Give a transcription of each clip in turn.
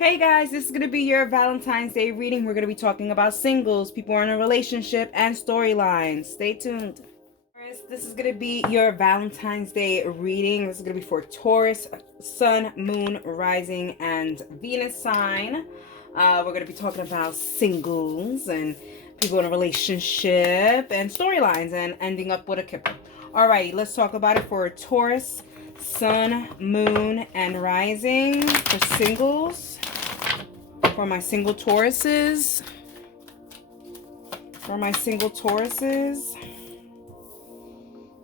Hey guys, this is going to be your Valentine's Day reading. We're going to be talking about singles, people who are in a relationship, and storylines. Stay tuned. This is going to be your Valentine's Day reading. This is going to be for Taurus, Sun, Moon, Rising, and Venus sign. We're going to be talking about singles and people in a relationship and storylines and ending up with a kipper. Alrighty, let's talk about it for Taurus, Sun, Moon, and Rising for singles. For my single Tauruses.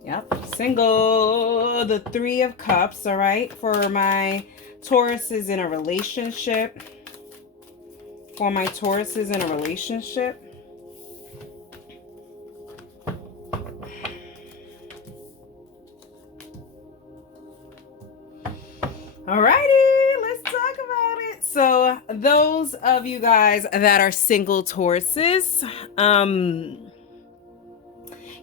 Yep, single. The Three of Cups, all right? For my Tauruses in a relationship. Alrighty, let's talk about it. So those of you guys that are single Tauruses,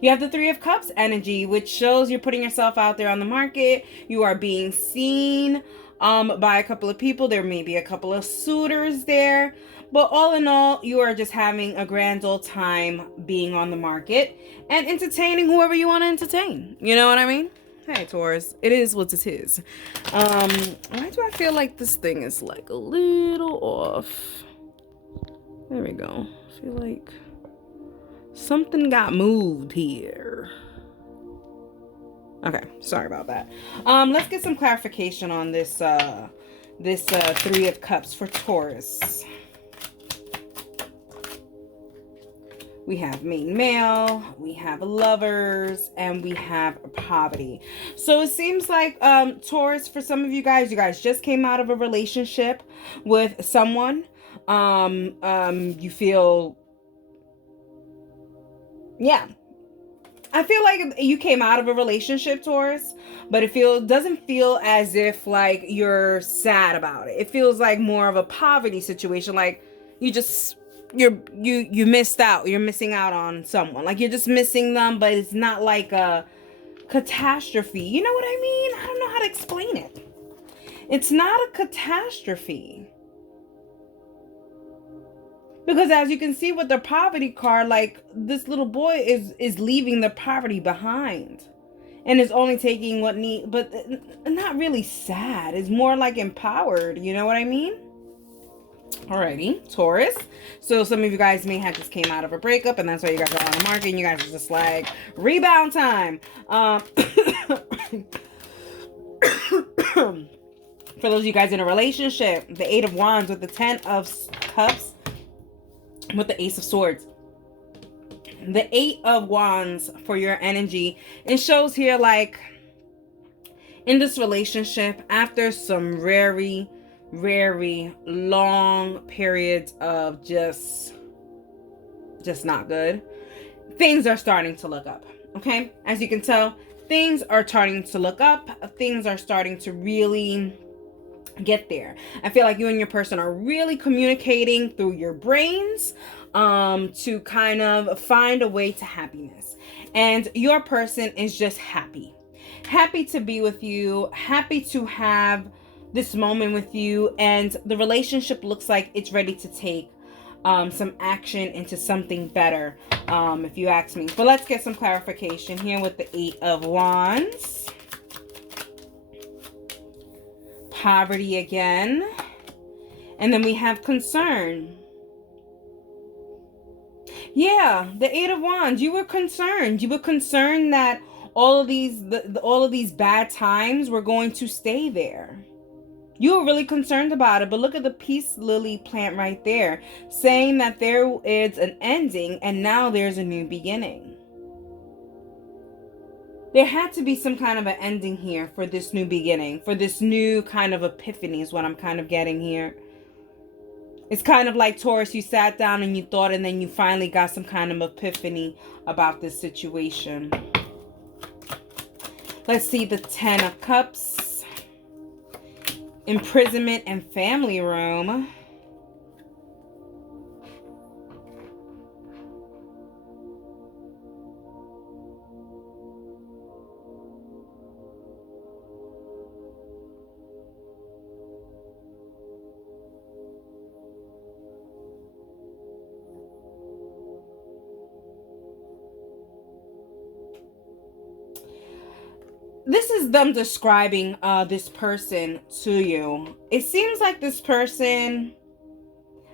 you have the Three of Cups energy, which shows you're putting yourself out there on the market. You are being seen by a couple of people. There may be a couple of suitors there. But all in all, you are just having a grand old time being on the market and entertaining whoever you want to entertain. You know what I mean? Hey, Taurus, it is what it is. Why do I feel like this thing is like a little off? There we go. I feel like something got moved here. Okay, sorry about that. Let's get some clarification on this Three of Cups for Taurus. We have main male, we have lovers, and we have poverty. So it seems like Taurus, for some of you guys just came out of a relationship with someone. You feel, yeah. I feel like you came out of a relationship, Taurus, but it doesn't feel as if like you're sad about it. It feels like more of a poverty situation, like you missed out. You're missing out on someone. Like you're just missing them, but it's not like a catastrophe. You know what I mean? I don't know how to explain it. It's not a catastrophe. Because as you can see with the poverty card, like this little boy is leaving the poverty behind. And is only taking what need, but not really sad. It's more like empowered. You know what I mean? Alrighty, Taurus. So some of you guys may have just came out of a breakup, and that's why you guys are on the market, and you guys are just like, rebound time. For those of you guys in a relationship, the Eight of Wands with the Ten of Cups with the Ace of Swords. The Eight of Wands for your energy. It shows here like in this relationship, after some very long periods of just not good, things are starting to look up. Okay, as you can tell, things are starting to look up. Things are starting to really get there. I feel like you and your person are really communicating through your brains to kind of find a way to happiness, and your person is just happy to be with you, happy to have this moment with you, and the relationship looks like it's ready to take some action into something better, if you ask me. But let's get some clarification here with the Eight of Wands. Poverty again. And then we have concern. Yeah, the Eight of Wands. You were concerned. You were concerned that all of these bad times were going to stay there. You were really concerned about it, but look at the peace lily plant right there, saying that there is an ending and now there's a new beginning. There had to be some kind of an ending here for this new beginning, for this new kind of epiphany is what I'm kind of getting here. It's kind of like, Taurus, you sat down and you thought, and then you finally got some kind of epiphany about this situation. Let's see the Ten of Cups. Imprisonment and family room. is them describing this person to you. It seems like this person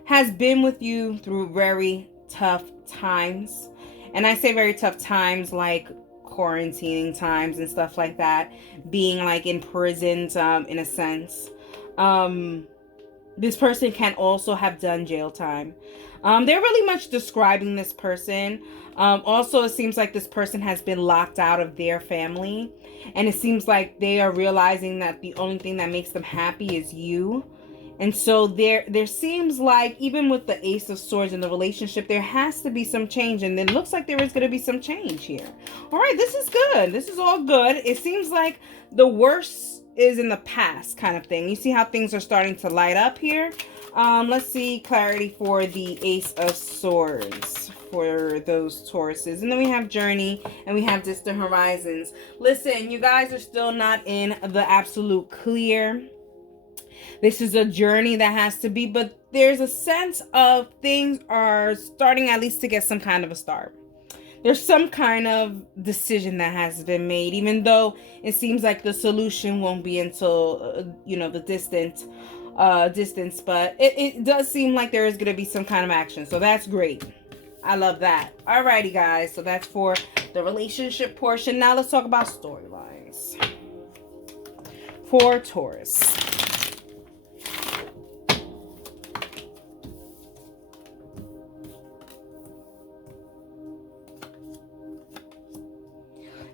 has been with you through very tough times. And I say very tough times like quarantining times and stuff like that, being like imprisoned in a sense. This person can also have done jail time. They're really much describing this person. Also, it seems like this person has been locked out of their family. And it seems like they are realizing that the only thing that makes them happy is you. And so there seems like, even with the Ace of Swords in the relationship, there has to be some change. And it looks like there is going to be some change here. All right, this is good. This is all good. It seems like the worst is in the past kind of thing. You see how things are starting to light up here? Let's see clarity for the Ace of Swords for those Tauruses. And then we have Journey and we have Distant Horizons. Listen, you guys are still not in the absolute clear. This is a journey that has to be, but there's a sense of things are starting at least to get some kind of a start. There's some kind of decision that has been made, even though it seems like the solution won't be until, the distance, but it does seem like there is going to be some kind of action. So that's great. I love that. Alrighty, guys. So that's for the relationship portion. Now let's talk about storylines for Taurus.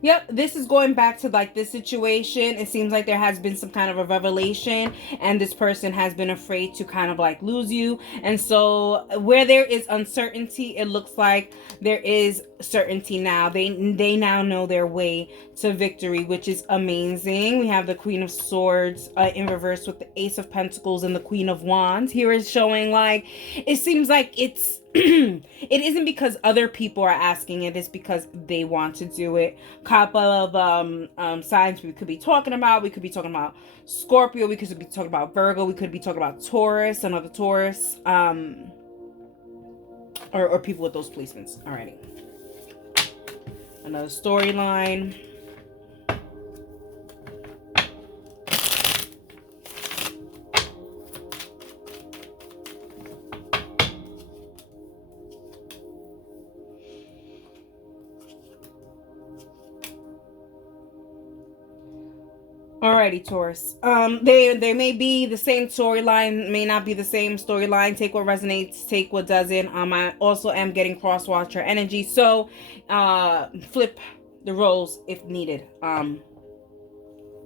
Yep, this is going back to like this situation. It seems like there has been some kind of a revelation and this person has been afraid to kind of like lose you. And so where there is uncertainty, it looks like there is certainty now. They now know their way to victory, which is amazing. We have the Queen of Swords in reverse with the Ace of Pentacles and the Queen of Wands. Here is showing like, it seems like it's it isn't because other people are asking it, it's because they want to do it. Couple of signs we could be talking about. We could be talking about Scorpio, we could be talking about Virgo, we could be talking about Taurus, another Taurus, or people with those placements. Alrighty. Another storyline. Alrighty, Taurus. They may be the same storyline, may not be the same storyline. Take what resonates, take what doesn't. I also am getting cross watcher energy, so flip the roles if needed.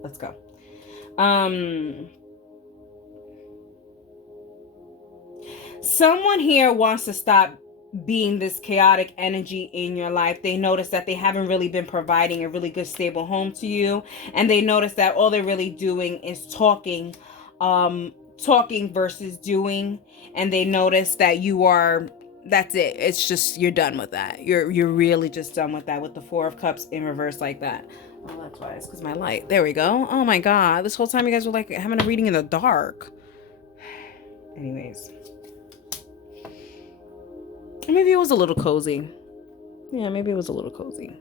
Let's go. Someone here wants to stop being this chaotic energy in your life. They notice that they haven't really been providing a really good stable home to you, and they notice that all they're really doing is talking versus doing, and they notice that that's it. It's just, you're done with that. You're really just done with that, with the Four of Cups in reverse like that. Oh, that's why. It's because my light. There we go. Oh my god, this whole time you guys were like having a reading in the dark. Anyways, maybe it was a little cozy. Yeah, maybe it was a little cozy.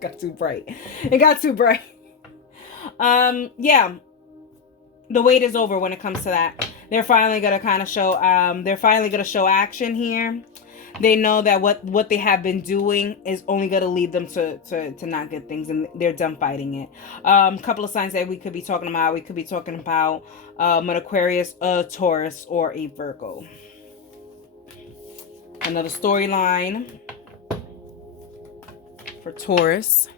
Got too bright. It got too bright. Yeah. The wait is over when it comes to that. They're finally gonna kind of show, they're finally gonna show action here. They know that what they have been doing is only gonna lead them to not good things, and they're done fighting it. Couple of signs that we could be talking about. We could be talking about an Aquarius, a Taurus, or a Virgo. Another storyline for Taurus.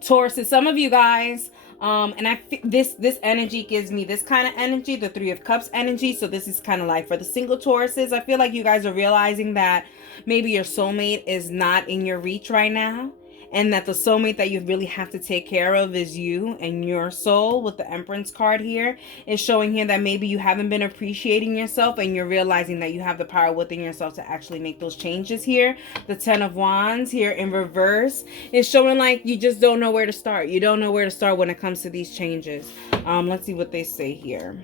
Taurus, is some of you guys, and I this energy gives me this kind of energy, the Three of Cups energy. So this is kind of like for the single Tauruses. I feel like you guys are realizing that maybe your soulmate is not in your reach right now, and that the soulmate that you really have to take care of is you and your soul. With the Empress card here, is showing here that maybe you haven't been appreciating yourself, and you're realizing that you have the power within yourself to actually make those changes here. The Ten of Wands here in reverse is showing like you just don't know where to start. You don't know where to start when it comes to these changes. Let's see what they say here.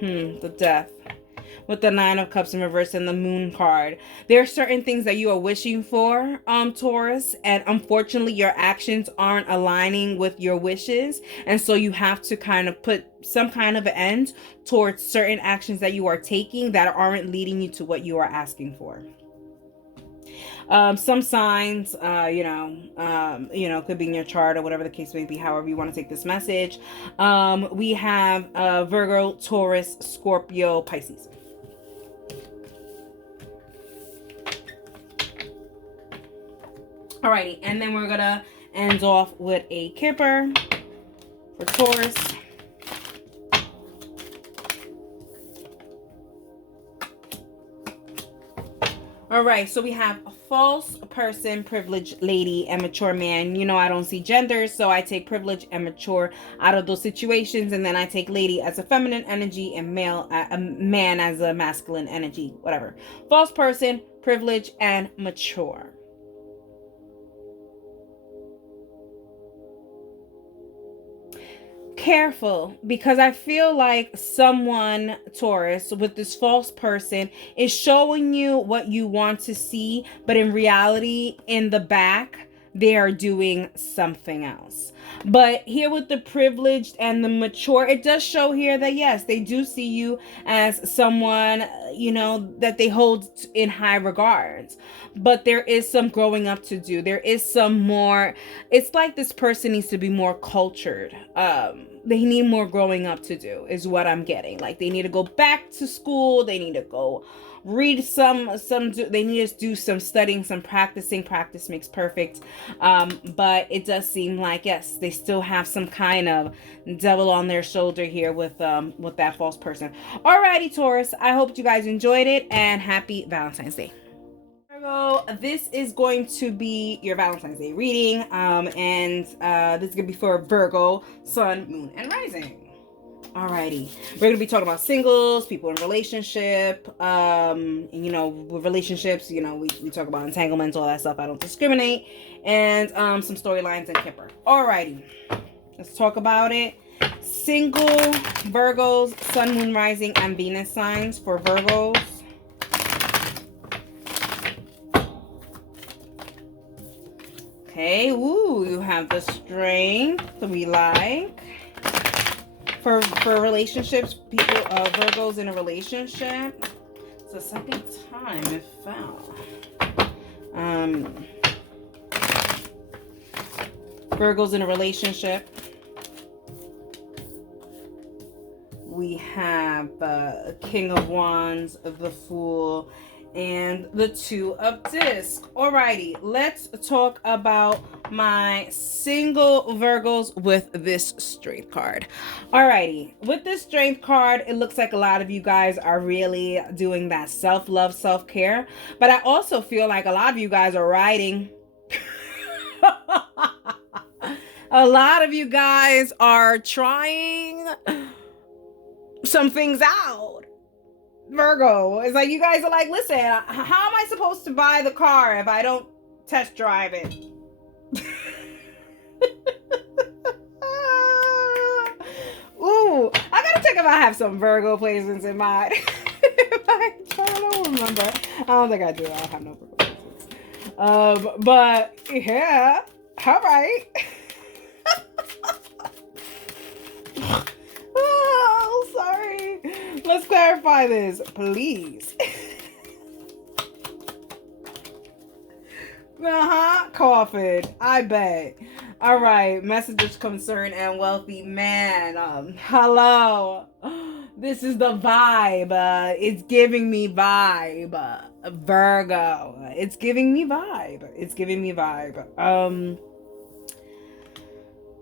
The Death with the Nine of Cups in reverse and the Moon card. There are certain things that you are wishing for, Taurus, and unfortunately your actions aren't aligning with your wishes, and so you have to kind of put some kind of end towards certain actions that you are taking that aren't leading you to what you are asking for. Some signs, could be in your chart or whatever the case may be, however you want to take this message. We have Virgo, Taurus, Scorpio, Pisces. Alrighty, and then we're gonna end off with a Kipper for Taurus. Alright, so we have a false person, privileged lady, and mature man. You know, I don't see genders, so I take privilege and mature out of those situations, and then I take lady as a feminine energy and man as a masculine energy, whatever. False person, privilege, and mature. Careful, because I feel like someone, Taurus, with this false person is showing you what you want to see, but in reality, in the back, they are doing something else. But here with the privileged and the mature, it does show here that yes, they do see you as someone, that they hold in high regards. But there is some growing up to do. There is some more, it's like this person needs to be more cultured. They need more growing up to do is what I'm getting. Like they need to go back to school. They need to go read they need to do some studying, some practicing. Practice makes perfect. But it does seem like, yes, they still have some kind of devil on their shoulder here with that false person. Alrighty, Taurus, I hope you guys enjoyed it, and happy Valentine's Day. Virgo, this is going to be your Valentine's Day reading, and this is gonna be for Virgo, Sun, Moon, and Rising. Alrighty, we're gonna be talking about singles, people in relationship, with relationships, we talk about entanglements, all that stuff. I don't discriminate, and some storylines and Kipper. Alrighty, let's talk about it. Single Virgos, Sun, Moon, Rising, and Venus signs for Virgos. Okay, ooh, you have the strength we like. For relationships, people, Virgos in a relationship. It's the second time it fell. Virgos in a relationship. We have King of Wands, the Fool, and the Two of Discs. Alrighty, let's talk about my single Virgos with this Strength card. Alrighty, with this Strength card, it looks like a lot of you guys are really doing that self-love, self-care, but I also feel like a lot of you guys are riding. A lot of you guys are trying some things out. Virgo, it's like you guys are like, listen, how am I supposed to buy the car if I don't test drive it? Ooh, I gotta check if I have some Virgo placements in mind. I don't remember. I don't think I do. I don't have no Virgo placements. But yeah, all right. Oh, sorry. Let's clarify this, please. Coughing. I bet. All right. Messages, concern, and wealthy man. Hello. This is the vibe. It's giving me vibe. Virgo. It's giving me vibe. It's giving me vibe.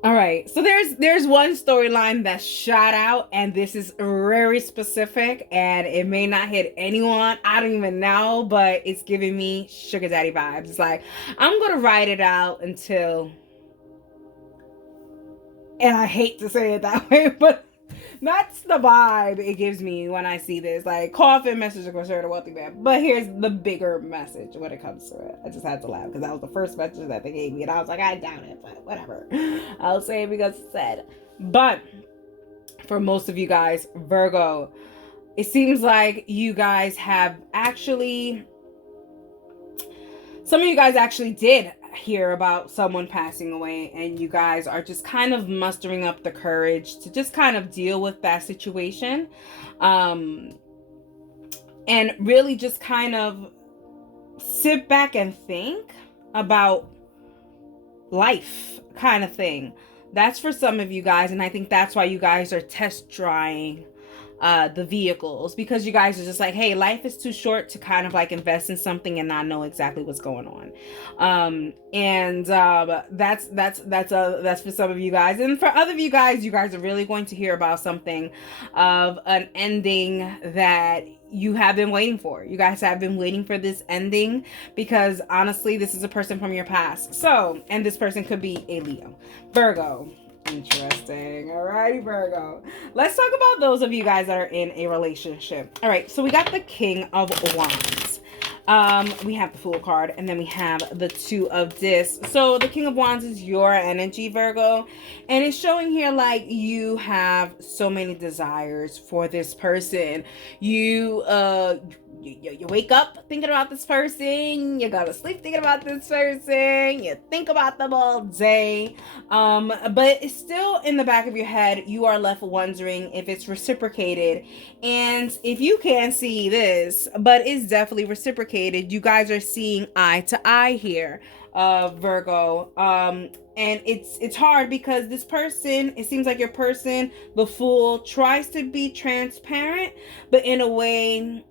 All right, so there's one storyline that shot out, and this is very specific, and it may not hit anyone. I don't even know, but it's giving me sugar daddy vibes. It's like I'm gonna write it out until, and I hate to say it that way, but that's the vibe it gives me when I see this. Like, coffin message concerning a wealthy man. But here's the bigger message when it comes to it. I just had to laugh because that was the first message that they gave me. And I was like, I doubt it, but whatever. I'll say it because it's said. But for most of you guys, Virgo, it seems like you guys have actually, some of you guys actually did hear about someone passing away, and you guys are just kind of mustering up the courage to just kind of deal with that situation, and really just kind of sit back and think about life, kind of thing. That's for some of you guys, and I think that's why you guys are test trying the vehicles, because you guys are just like, hey, life is too short to kind of like invest in something and not know exactly what's going on. That's for some of you guys, and for other of you guys are really going to hear about something of an ending that you have been waiting for. You guys have been waiting for this ending, because honestly, this is a person from your past. So, and this person could be a Leo, Virgo. Interesting. Alrighty, Virgo. Let's talk about those of you guys that are in a relationship. All right, so we got the King of Wands. We have the Fool card, and then we have the Two of Discs. So the King of Wands is your energy, Virgo, and it's showing here like you have so many desires for this person. You wake up thinking about this person, you go to sleep thinking about this person, you think about them all day, but it's still in the back of your head. You are left wondering if it's reciprocated, and if you can't see this, but it's definitely reciprocated. You guys are seeing eye to eye here, Virgo, and it's hard because this person, it seems like your person, the Fool, tries to be transparent, but in a way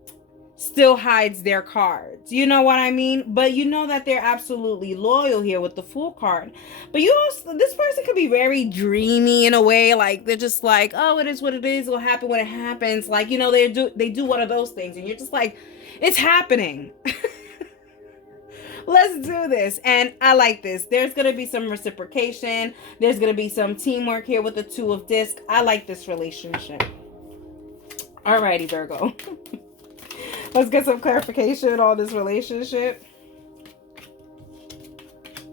still hides their cards. You know what I mean? But you know that they're absolutely loyal here with the Fool card. But you also, this person could be very dreamy in a way. Like, they're just like, oh, it is what it is. It'll happen when it happens. Like, you know, they do one of those things, and you're just like, it's happening. Let's do this. And I like this. There's going to be some reciprocation. There's going to be some teamwork here with the Two of Discs. I like this relationship. Alrighty, Virgo. Let's get some clarification on this relationship.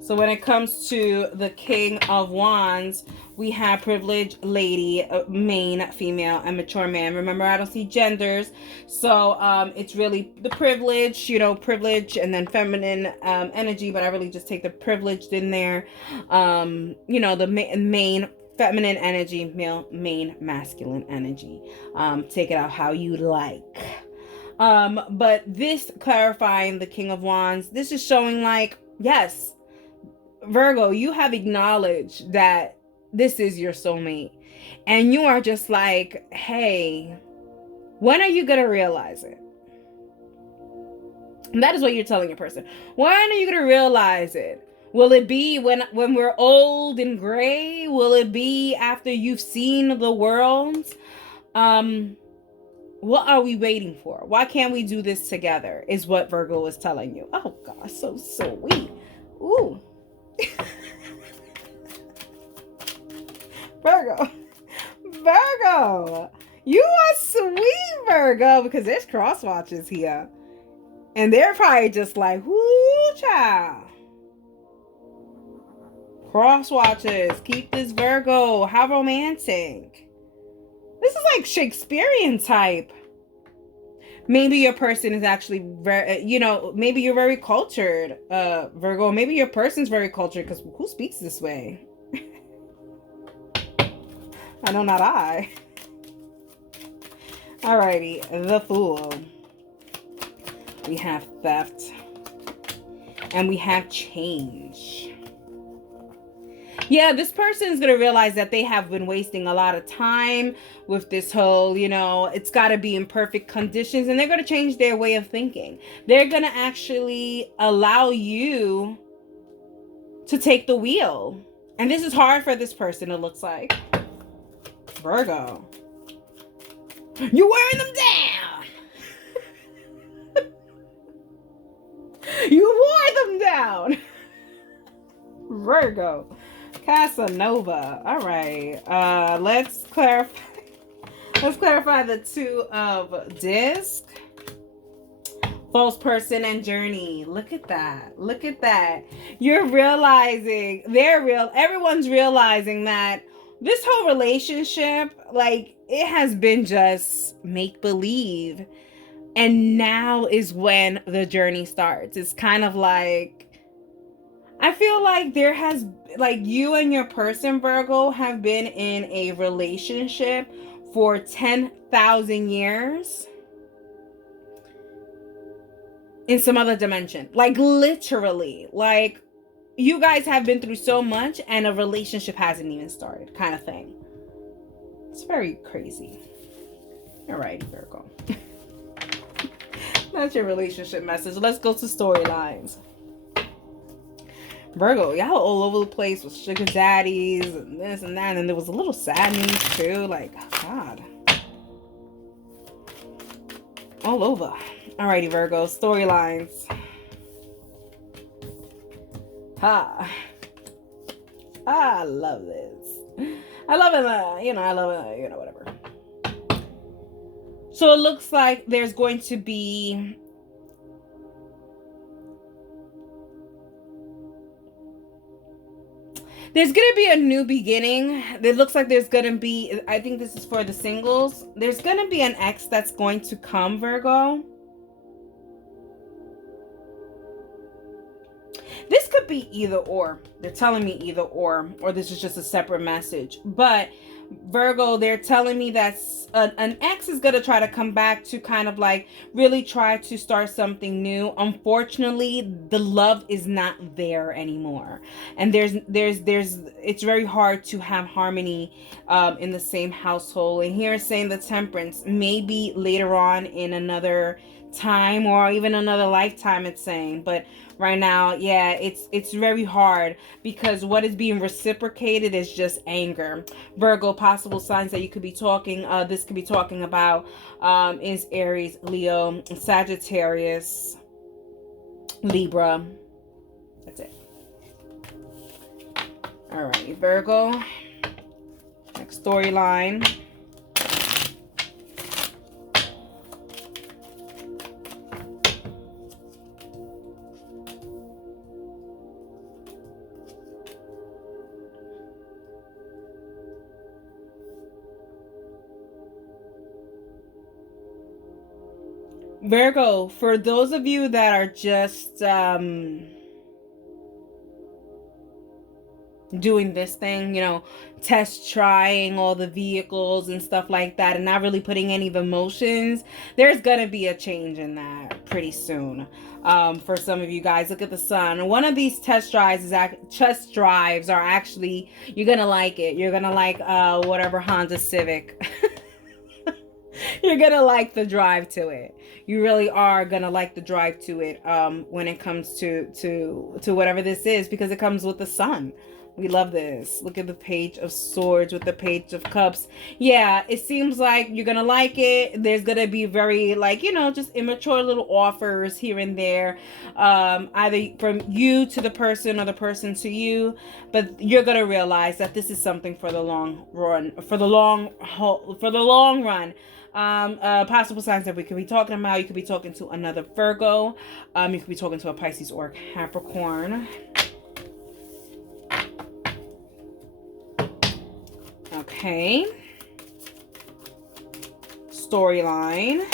So when it comes to the King of Wands, we have privileged lady, main female, and mature man. Remember, I don't see genders. So it's really the privilege, you know, privilege and then feminine energy. But I really just take the privileged in there. You know, the main feminine energy, male, main masculine energy. Take it out how you like. But this clarifying the King of Wands, this is showing like, yes, Virgo, you have acknowledged that this is your soulmate, and you are just like, hey, when are you gonna realize it? And that is what you're telling your person. When are you gonna realize it? Will it be when we're old and gray? Will it be after you've seen the world? What are we waiting for? Why can't we do this together? Is what Virgo is telling you. Oh gosh, so sweet. Ooh. Virgo. You are sweet, Virgo, because there's cross watches here. And they're probably just like, whoo, child. Cross watches. Keep this, Virgo. How romantic. This is like Shakespearean type. Maybe your person is actually very, you know, maybe you're very cultured, Virgo. Maybe your person's very cultured, because who speaks this way? I know not I. Alrighty, the Fool. We have theft. And we have change. Yeah, this person is going to realize that they have been wasting a lot of time with this whole, you know, it's got to be in perfect conditions. And they're going to change their way of thinking. They're going to actually allow you to take the wheel And this is hard for this person, it looks like. Virgo. You're wearing them down. You wore them down. Virgo. Casanova. All right. Let's clarify. Let's clarify the two of disc. False person and journey. Look at that. Look at that. You're realizing, everyone's realizing that this whole relationship, like, it has been just make-believe. And now is when the journey starts. It's kind of like, I feel like there has, like, you and your person, Virgo, have been in a relationship for 10,000 years. In some other dimension. Like, literally. Like, you guys have been through so much and a relationship hasn't even started, kind of thing. It's very crazy. Alrighty, Virgo. That's your relationship message. Let's go to storylines. Virgo, y'all all over the place with sugar daddies and this and that. And there was a little sad news too. Like, God. All over. Alrighty, Virgo. Storylines. I love this. I love it. I love it. Whatever. So it looks like there's going to be a new beginning. It looks like there's going to be, I think this is for the singles. There's going to be an ex that's going to come, Virgo. This could be either or. They're telling me either or this is just a separate message. But Virgo, they're telling me that an ex is going to try to come back to kind of like really try to start something new. Unfortunately, the love is not there anymore. And it's very hard to have harmony in the same household. And here it's saying the Temperance, maybe later on in another time or even another lifetime, it's saying. But right now, yeah, it's very hard because what is being reciprocated is just anger. Virgo, possible signs that you could be talking, this could be talking about is Aries, Leo, Sagittarius, Libra. That's it. All right, Virgo. Next storyline. Virgo, for those of you that are just doing this thing, test trying all the vehicles and stuff like that and not really putting any of emotions, there's gonna be a change in that pretty soon. For some of you guys, look at the sun. One of these test drives are actually, you're gonna like it. You're gonna like whatever Honda Civic. You're gonna like the drive to it. You really are gonna like the drive to it when it comes to whatever this is, because it comes with the sun. We love this. Look at the Page of Swords with the Page of Cups. Yeah, it seems like you're gonna like it. There's gonna be very, like, just immature little offers here and there, either from you to the person or the person to you. But you're gonna realize that this is something for the long run. For the long run. Possible signs that we could be talking about. You could be talking to another Virgo. You could be talking to a Pisces or a Capricorn. Okay. Storyline.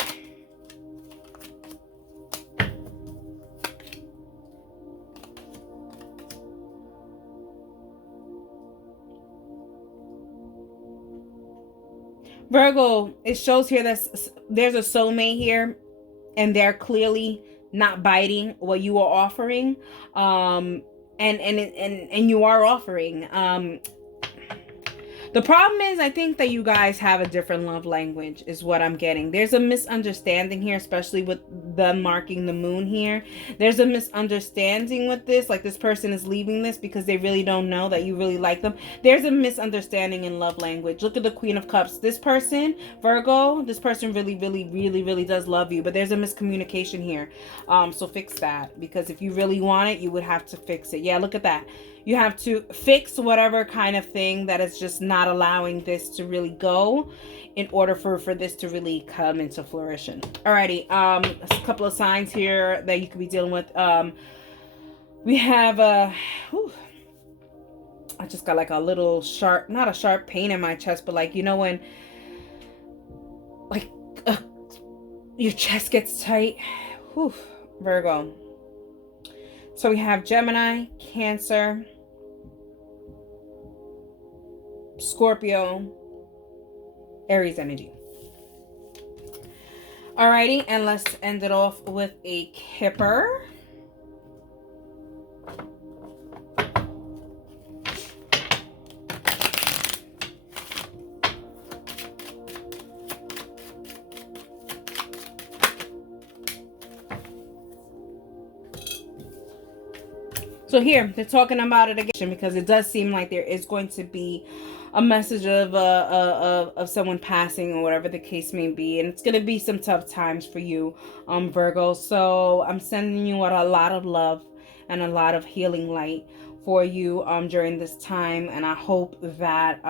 Virgo, it shows here that there's a soulmate here, and they're clearly not biting what you are offering, and you are offering. The problem is, I think that you guys have a different love language, is what I'm getting. There's a misunderstanding here, especially with them marking the moon here. There's a misunderstanding with this. Like, this person is leaving this because they really don't know that you really like them. There's a misunderstanding in love language. Look at the Queen of Cups. This person, Virgo, this person really does love you, but there's a miscommunication here. So fix that, because if you really want it, you would have to fix it. Yeah, look at that. You have to fix whatever kind of thing that is just not allowing this to really go, in order for this to really come into fruition. Alrighty, a couple of signs here that you could be dealing with. We have I just got like a little sharp, not a sharp pain in my chest, but like, you know, when like your chest gets tight. Whew, Virgo. So we have Gemini, Cancer, Scorpio, Aries energy. Alrighty, and let's end it off with a Kipper. So here, they're talking about it again, because it does seem like there is going to be a message of someone passing, or whatever the case may be, and it's going to be some tough times for you, Virgo. So I'm sending you a lot of love and a lot of healing light for you during this time, and I hope that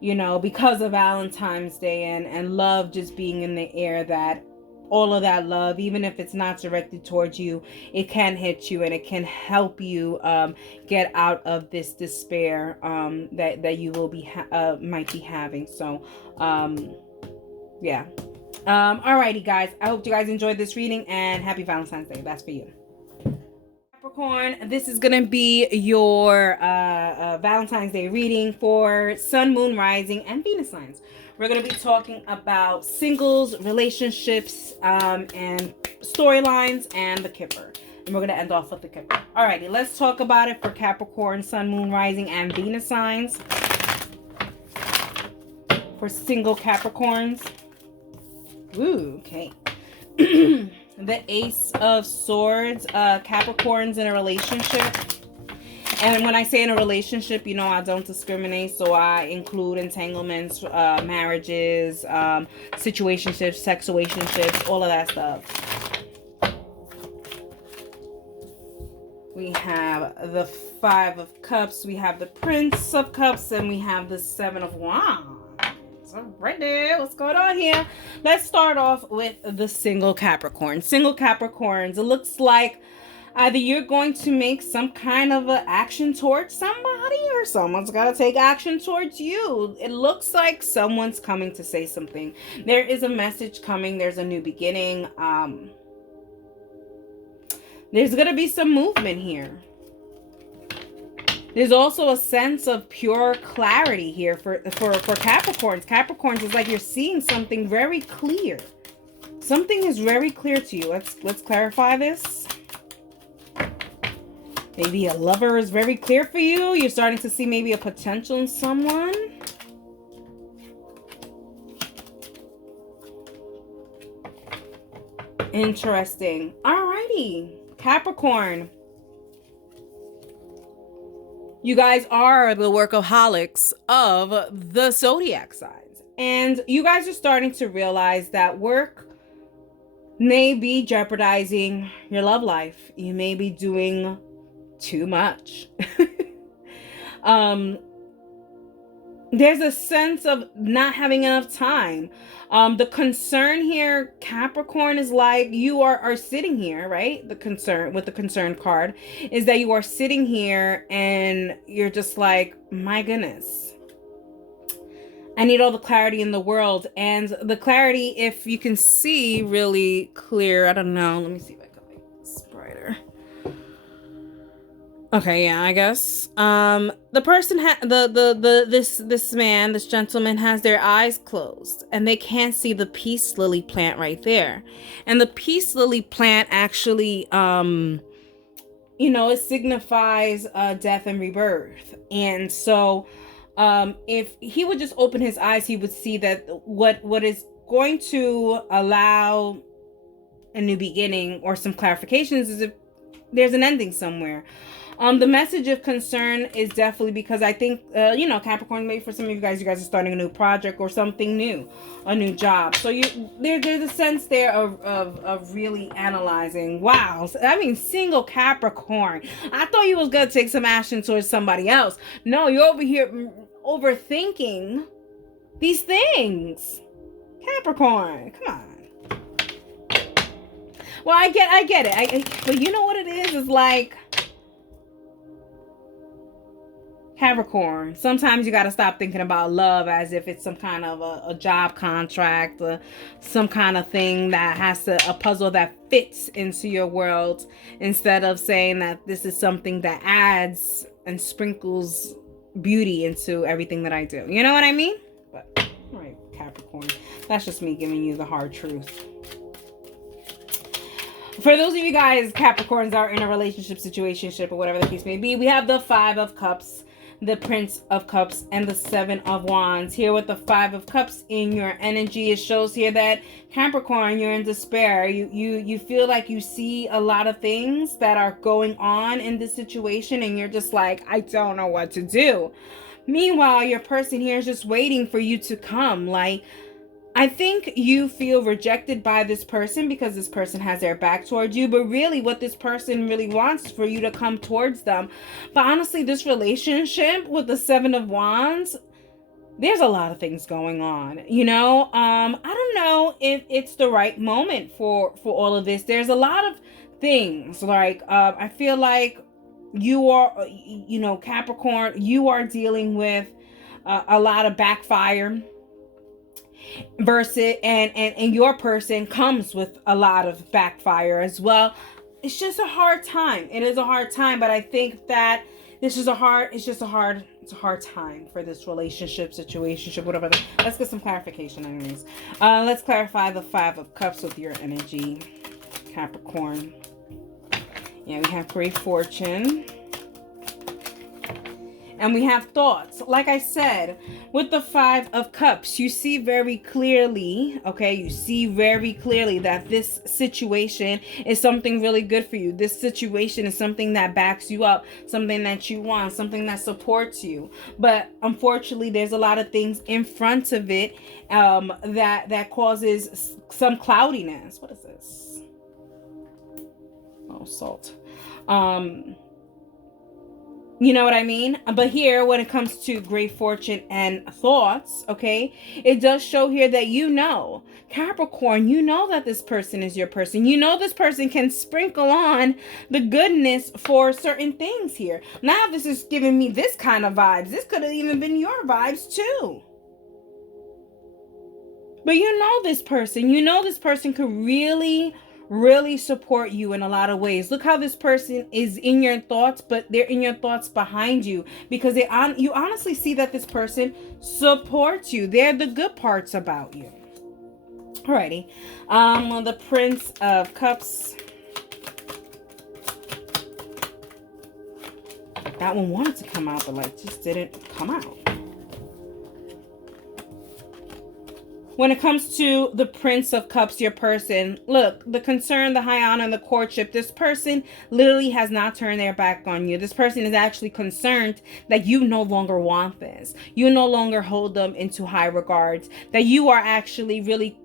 you know, because of Valentine's Day and love just being in the air, that all of that love, even if it's not directed towards you, it can hit you, and it can help you get out of this despair that you will be might be having. So yeah. Alrighty, guys, I hope you guys enjoyed this reading, and happy Valentine's Day. That's for you. Capricorn, this is gonna be your Valentine's Day reading for Sun, Moon, Rising, and Venus signs. We're going to be talking about singles, relationships, and storylines, and the Kipper. And we're going to end off with the Kipper. Alrighty, let's talk about it for Capricorn, Sun, Moon, Rising, and Venus signs. For single Capricorns. Ooh, okay. The Ace of Swords, Capricorns in a relationship. And when I say in a relationship, you know, I don't discriminate. So I include entanglements, marriages, situationships, sexuationships, all of that stuff. We have the Five of Cups, we have the Prince of Cups, and we have the Seven of Wands. Right there, what's going on here? Let's start off with the single Capricorn. Single Capricorns, it looks like either you're going to make some kind of an action towards somebody, or someone's got to take action towards you. It looks like someone's coming to say something. There is a message coming. There's a new beginning. There's going to be some movement here. There's also a sense of pure clarity here for Capricorns. Capricorns is like you're seeing something very clear. Something is very clear to you. Let's clarify this. Maybe a lover is very clear for you. You're starting to see maybe a potential in someone. Interesting. Alrighty, Capricorn. You guys are the workaholics of the zodiac signs. And you guys are starting to realize that work may be jeopardizing your love life. You may be doing too much. There's a sense of not having enough time. The concern here, Capricorn, is like you are sitting here, right? The concern with the concern card is that you are sitting here and you're just like, my goodness, I need all the clarity in the world. And the clarity, if you can see really clear, I don't know, let me see if I can make this brighter. Okay, yeah, I guess. The person this gentleman has their eyes closed, and they can't see the peace lily plant right there. And the peace lily plant actually, you know, it signifies death and rebirth. And so, if he would just open his eyes, he would see that what is going to allow a new beginning or some clarifications is if there's an ending somewhere. The message of concern is definitely because I think, Capricorn, maybe for some of you guys are starting a new project or something new, a new job. So there's a sense there of really analyzing. Wow. I mean, single Capricorn. I thought you was going to take some action towards somebody else. No, you're over here overthinking these things. Capricorn, come on. Well, I get it. But you know what it is? It's like, Capricorn, sometimes you got to stop thinking about love as if it's some kind of a job contract, some kind of thing that has a puzzle that fits into your world, instead of saying that this is something that adds and sprinkles beauty into everything that I do. You know what I mean? But, all right, Capricorn, that's just me giving you the hard truth. For those of you guys, Capricorns, are in a relationship, situationship, or whatever the case may be, we have the 5 of Cups, the Prince of Cups, and the 7 of Wands. Here with the 5 of Cups in your energy, it shows here that Capricorn, you're in despair. You feel like you see a lot of things that are going on in this situation, and you're just like, I don't know what to do. Meanwhile, your person here is just waiting for you to come. Like, I think you feel rejected by this person because this person has their back towards you, but really what this person really wants is for you to come towards them. But honestly, this relationship with the 7 of Wands, there's a lot of things going on, I don't know if it's the right moment for all of this. There's a lot of things, like, I feel like you are, Capricorn, you are dealing with a lot of backfire, versus and your person comes with a lot of backfire as well. It's just a hard time. It is a hard time, but I think that it's a hard time for this relationship, situationship, whatever. Let's get some clarification anyways. Let's clarify the 5 of Cups with your energy, Capricorn. Yeah, we have great fortune. And we have thoughts. Like I said, with the 5 of Cups, you see very clearly, okay? You see very clearly that this situation is something really good for you. This situation is something that backs you up, something that you want, something that supports you. But unfortunately, there's a lot of things in front of it that causes some cloudiness. What is this? Oh, salt. You know what I mean? But here, when it comes to great fortune and thoughts, okay, it does show here that Capricorn, you know that this person is your person. You know this person can sprinkle on the goodness for certain things here. Now, this is giving me this kind of vibes. This could have even been your vibes too. But you know this person could really support you in a lot of ways. Look how this person is in your thoughts, but they're in your thoughts behind you, because you honestly see that this person supports you. They're the good parts about you. Alrighty. The Prince of Cups. That one wanted to come out, but just didn't come out. When it comes to the Prince of Cups, your person, look, the concern, the high honor, and the courtship, this person literally has not turned their back on you. This person is actually concerned that you no longer want this. You no longer hold them into high regards, that you are actually really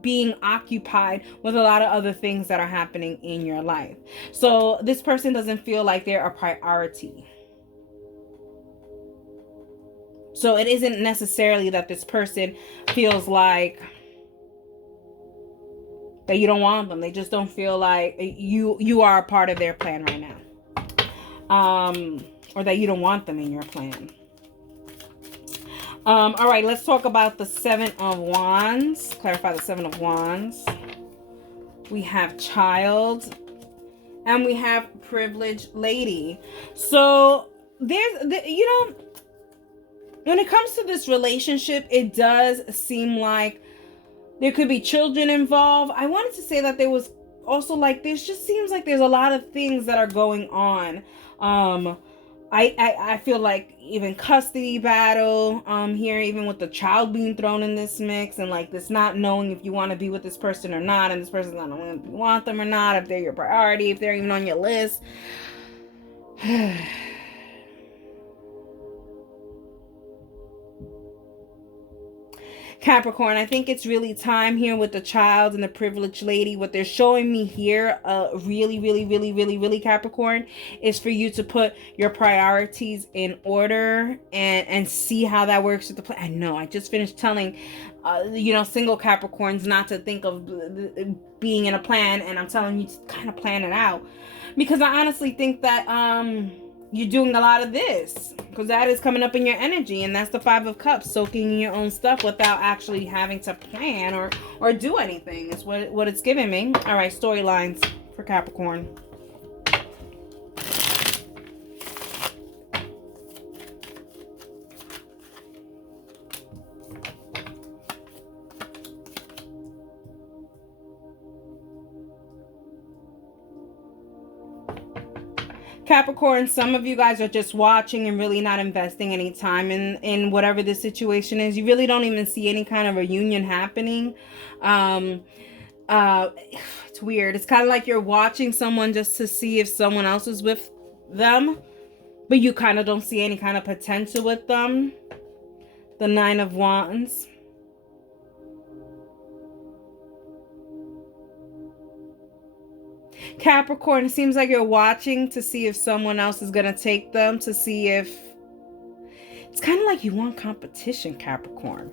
being occupied with a lot of other things that are happening in your life. So this person doesn't feel like they're a priority. So it isn't necessarily that this person feels like that you don't want them. They just don't feel like you are a part of their plan right now. Or that you don't want them in your plan. All right, let's talk about the 7 of Wands. Clarify the 7 of Wands. We have Child. And we have Privileged Lady. So when it comes to this relationship, it does seem like there could be children involved. I wanted to say that there was also this just seems like there's a lot of things that are going on I feel like even custody battle here, even with the child being thrown in this mix, and like this not knowing if you want to be with this person or not, and this person's not knowing if you want them or not, if they're your priority, if they're even on your list. Capricorn, I think it's really time here with the child and the privileged lady. What they're showing me here, really, Capricorn, is for you to put your priorities in order and see how that works with the plan. I know, I just finished telling, single Capricorns not to think of being in a plan, and I'm telling you to kind of plan it out. Because I honestly think that, you're doing a lot of this because that is coming up in your energy, and that's the 5 of Cups, soaking in your own stuff without actually having to plan or do anything. Is what it's giving me. All right, storylines for Capricorn. Capricorn, some of you guys are just watching and really not investing any time in whatever the situation is. You really don't even see any kind of reunion happening. It's weird. It's kind of like you're watching someone just to see if someone else is with them, but you kind of don't see any kind of potential with them. The 9 of Wands. Capricorn, it seems like you're watching to see if someone else is going to take them, to see if... It's kind of like you want competition, Capricorn.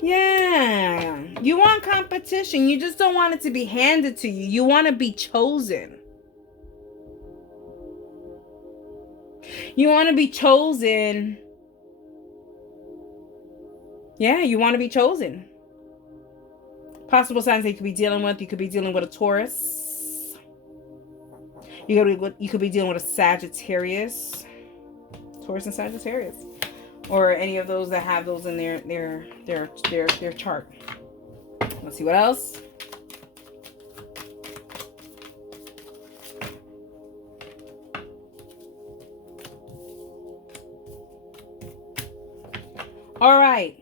Yeah, you want competition. You just don't want it to be handed to you. You want to be chosen. You want to be chosen. Yeah, you want to be chosen. Possible signs that you could be dealing with. You could be dealing with a Taurus. You could be dealing with a Sagittarius. Taurus and Sagittarius. Or any of those that have those in their chart. Let's see what else. All right.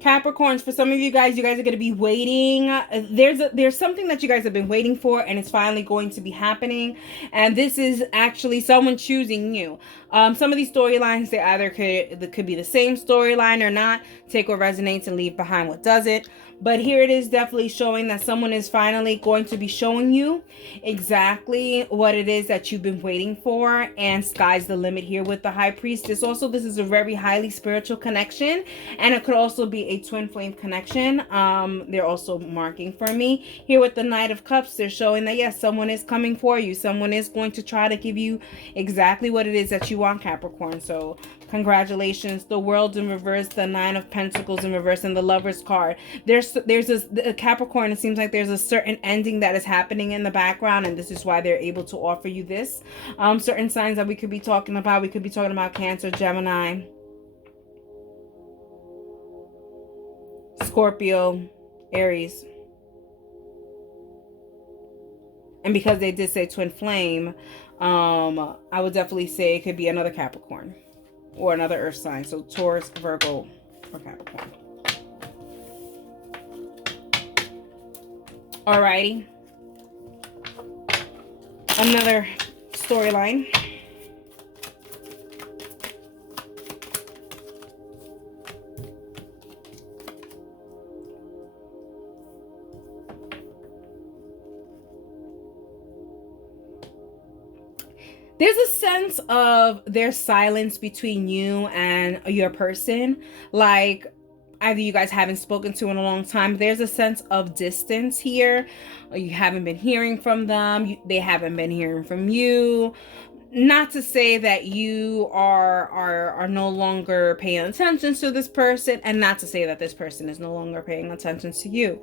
Capricorns, for some of you guys are going to be waiting. There's something that you guys have been waiting for, and it's finally going to be happening. And this is actually someone choosing you. Some of these storylines, they either could be the same storyline or not. Take what resonates and leave behind what doesn't. But here it is definitely showing that someone is finally going to be showing you exactly what it is that you've been waiting for. And sky's the limit here with the High Priestess. Also, this is a very highly spiritual connection. And it could also be a twin flame connection. They're also marking for me. Here with the Knight of Cups, they're showing that, yes, someone is coming for you. Someone is going to try to give you exactly what it is that you want, Capricorn. So congratulations. The World in reverse, the 9 of Pentacles in reverse, and the Lover's card. There's a Capricorn, it seems like there's a certain ending that is happening in the background, and this is why they're able to offer you this. Certain signs that we could be talking about. We could be talking about Cancer, Gemini, Scorpio, Aries. And because they did say twin flame, I would definitely say it could be another Capricorn or another earth sign. So Taurus, Virgo, or Capricorn. Alrighty. Another storyline. There's a sense of there's silence between you and your person. Like, either you guys haven't spoken to in a long time. There's a sense of distance here. You haven't been hearing from them. They haven't been hearing from you. Not to say that you are no longer paying attention to this person, and not to say that this person is no longer paying attention to you.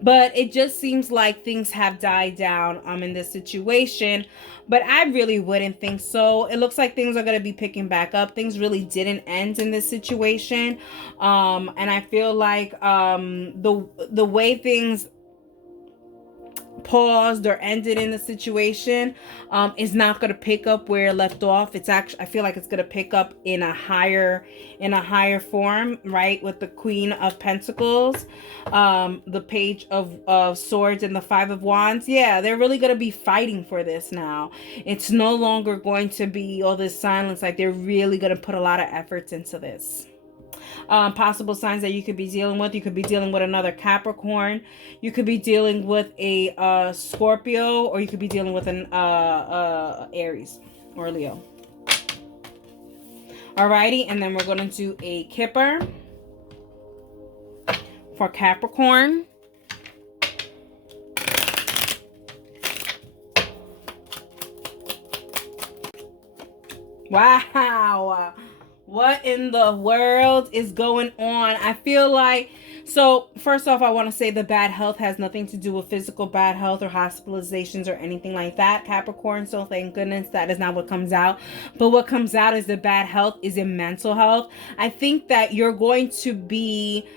But it just seems like things have died down in this situation. But I really wouldn't think so. It looks like things are going to be picking back up. Things really didn't end in this situation. And I feel like the way things paused or ended in the situation is not going to pick up where it left off. It's actually, I feel like it's going to pick up in a higher form, right? With the Queen of Pentacles, the Page of Swords, and the Five of Wands. Yeah, they're really going to be fighting for this now. It's no longer going to be all this silence. Like, they're really going to put a lot of efforts into this. Possible signs that you could be dealing with. You could be dealing with another Capricorn. You could be dealing with a Scorpio, or you could be dealing with an Aries or Leo. Alrighty, and then we're going to do a Kipper for Capricorn. Wow. What in the world is going on? I feel like, so first off, I want to say the bad health has nothing to do with physical bad health or hospitalizations or anything like that, Capricorn. So thank goodness that is not what comes out. But what comes out is the bad health is in mental health. I think that you're going to be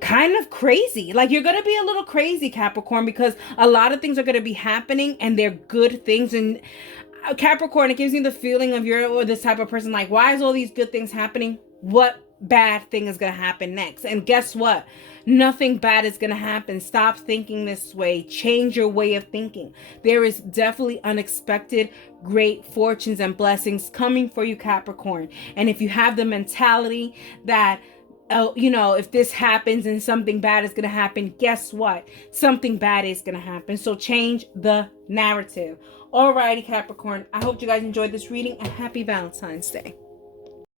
kind of crazy. Like, you're going to be a little crazy, Capricorn, because a lot of things are going to be happening and they're good things. And Capricorn, it gives me the feeling of you're this type of person, like, why is all these good things happening? What bad thing is going to happen next? And guess what? Nothing bad is going to happen. Stop thinking this way. Change your way of thinking. There is definitely unexpected great fortunes and blessings coming for you, Capricorn. And if you have the mentality that, oh, you know, if this happens and something bad is going to happen, guess what? Something bad is going to happen. So change the narrative. Alrighty, Capricorn. I hope you guys enjoyed this reading, and happy Valentine's Day.